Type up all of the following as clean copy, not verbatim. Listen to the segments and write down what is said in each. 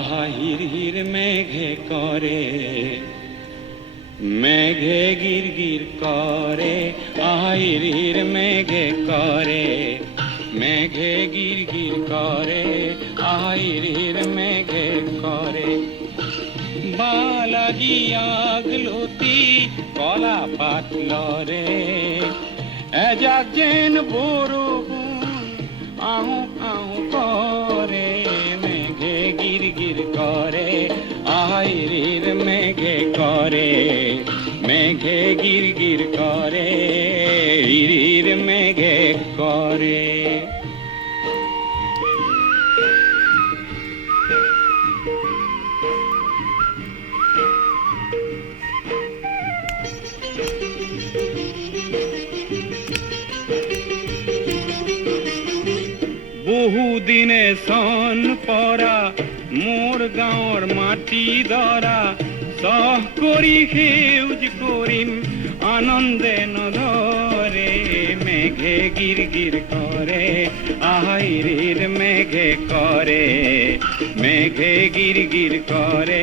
আহা হির হির মেঘে করে, মেঘে গির গির করে, আহা হির হির মেঘে করে, মেঘে গির গির করে, আহা হির হির মেঘে করে। বালাগি আগলতি কলা পাতল রে, এজাক যেন বরগুন আহু আহু করে, মেঘে গির গির করে, আহাইরির মেঘে করে, মেঘে গির গির করে, হিরির মেঘে করে। বহুদিনে সন পরা মোর গাঁৱৰ মাটি ধৰা, সহ কৰি সেউজ কৰিম আনন্দে নধৰে, মেঘে গিৰ গিৰ কৰে, আহাইৰিৰ মেঘে কৰে, মেঘে গিৰ গিৰ কৰে,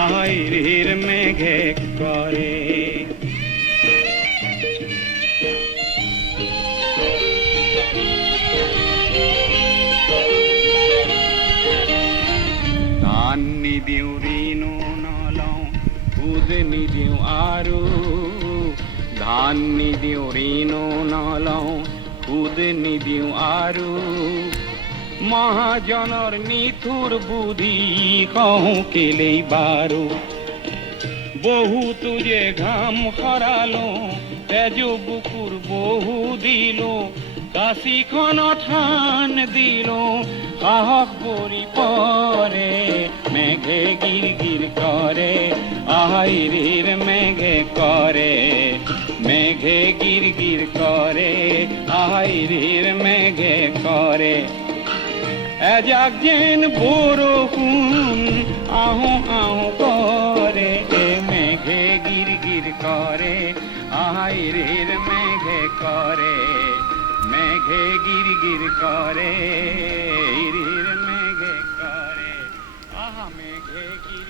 আহাইৰিৰ মেঘে কৰে। নিদিও ঋণো নলওঁ সুদ নিদিও আৰু, ধান নিদিও ঋণো নলওঁ সুদ নিদিও আৰু, মহাজনৰ নিঠুৰ বুদ্ধি কওঁ কেলেই বাৰু। বহুতো যে ঘাম সৰালো, তেজ বুকুৰ বহু দিলো, কাশীখন ঠান দিলো, সাহস পৰি পৰে, মেঘে গিৰ গিৰ কৰে, আহাইৰিৰ মেঘে কৰে, মেঘে গিৰ গিৰ কৰে, আহাইৰিৰ মেঘে কৰে। এজাক যেন বৰষুণ আহো আহো কৰে, মেঘে গিৰ গিৰ কৰে, আহাইৰিৰ মেঘে করে, মেঘে গির গির করে, হিরির মেঘে করে, আহা মেঘে গির